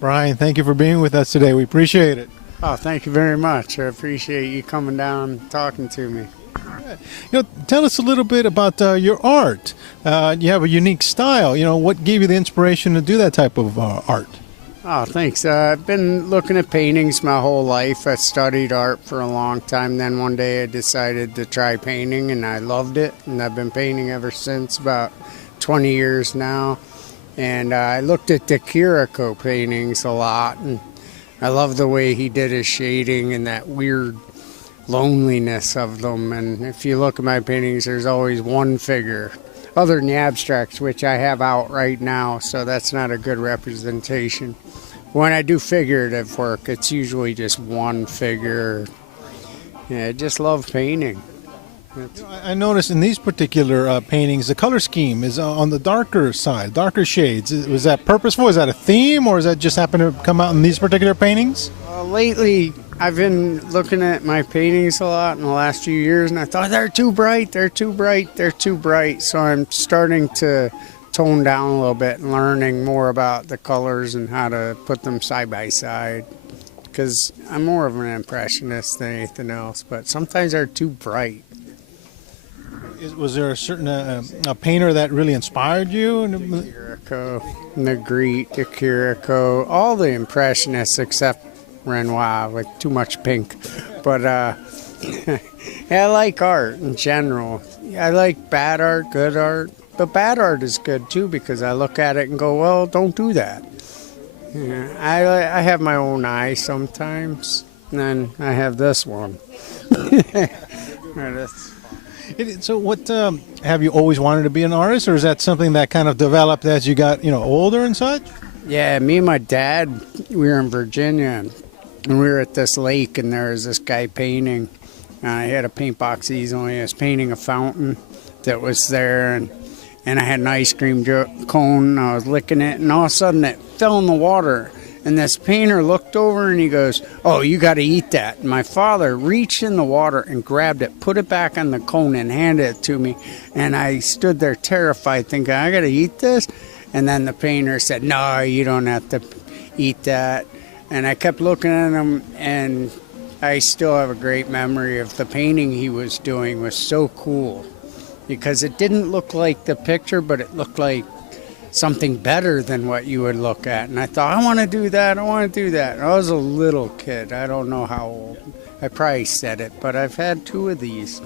Brian, thank you for being with us today. We appreciate it. Oh, thank you very much. I appreciate you coming down and talking to me. Tell us a little bit about your art. You have a unique style. What gave you the inspiration to do that type of art? Oh, thanks. I've been looking at paintings my whole life. I studied art for a long time. Then one day I decided to try painting, and I loved it. And I've been painting ever since, about 20 years now. And I looked at de Chirico paintings a lot, and I love the way he did his shading and that weird loneliness of them. And if you look at my paintings, there's always one figure, other than the abstracts, which I have out right now, so that's not a good representation. When I do figurative work, it's usually just one figure. Yeah, I just love painting. I noticed in these particular paintings, the color scheme is on the darker side, darker shades. Was that purposeful? Is that a theme, or does that just happen to come out in these particular paintings? Lately, I've been looking at my paintings a lot in the last few years, and I thought, they're too bright, they're too bright, they're too bright. So I'm starting to tone down a little bit and learning more about the colors and how to put them side by side. Because I'm more of an impressionist than anything else, but sometimes they're too bright. Was there a certain a painter that really inspired you? De Chirico, Magritte, de Chirico, all the impressionists except Renoir with too much pink. But yeah, I like art in general. I like bad art, good art. But bad art is good too, because I look at it and go, well, don't do that. Yeah, I have my own eye sometimes, and then I have this one. So what, have you always wanted to be an artist, or is that something that kind of developed as you got, older and such? Yeah, me and my dad, we were in Virginia, and we were at this lake, and there was this guy painting. He had a paint box easel, and he was painting a fountain that was there, and I had an ice cream cone, and I was licking it, and all of a sudden it fell in the water. And this painter looked over and he goes, oh, you got to eat that. And my father reached in the water and grabbed it, put it back on the cone and handed it to me. And I stood there terrified thinking, I got to eat this? And then the painter said, no, you don't have to eat that. And I kept looking at him, and I still have a great memory of the painting he was doing. Was so cool because it didn't look like the picture, but it looked like something better than what you would look at. And I thought, I want to do that, I want to do that. And I was a little kid. I don't know how old. I probably said it, but I've had 2 of these.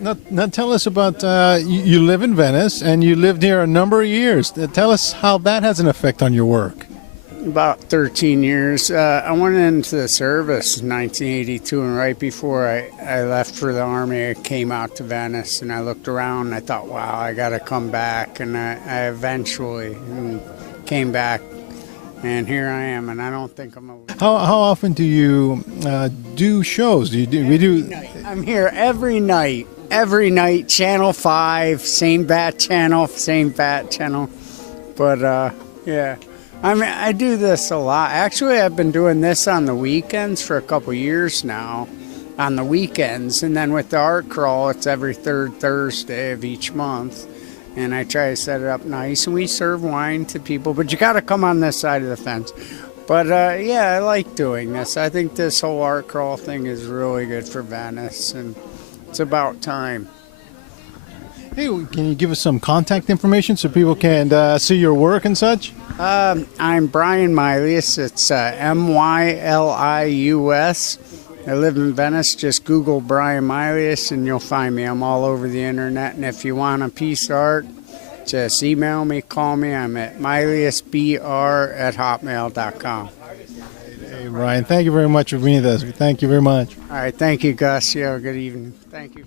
Now tell us about, you live in Venice, and you lived here a number of years. Tell us how that has an effect on your work. About 13 years. I went into the service in 1982, and right before I left for the Army, I came out to Venice, and I looked around, and I thought, wow, I got to come back. And I eventually came back, and here I am, and I don't think I'm a... How often do you do shows? I'm here every night. Every night, Channel 5, same bat channel. But, yeah. I do this a lot. Actually, I've been doing this on the weekends for a couple years now, on the weekends. And then with the art crawl, it's every 3rd Thursday of each month. And I try to set it up nice. And we serve wine to people. But you got to come on this side of the fence. But, yeah, I like doing this. I think this whole art crawl thing is really good for Venice. And it's about time. Hey, can you give us some contact information so people can see your work and such? I'm Brian Mylius. It's M-Y-L-I-U-S. I live in Venice. Just Google Brian Mylius and you'll find me. I'm all over the internet. And if you want a piece of art, just email me, call me. I'm at myliusbr@hotmail.com. Hey, Brian, thank you very much for being with us. Thank you very much. All right. Thank you, Gus. You have a good evening. Thank you.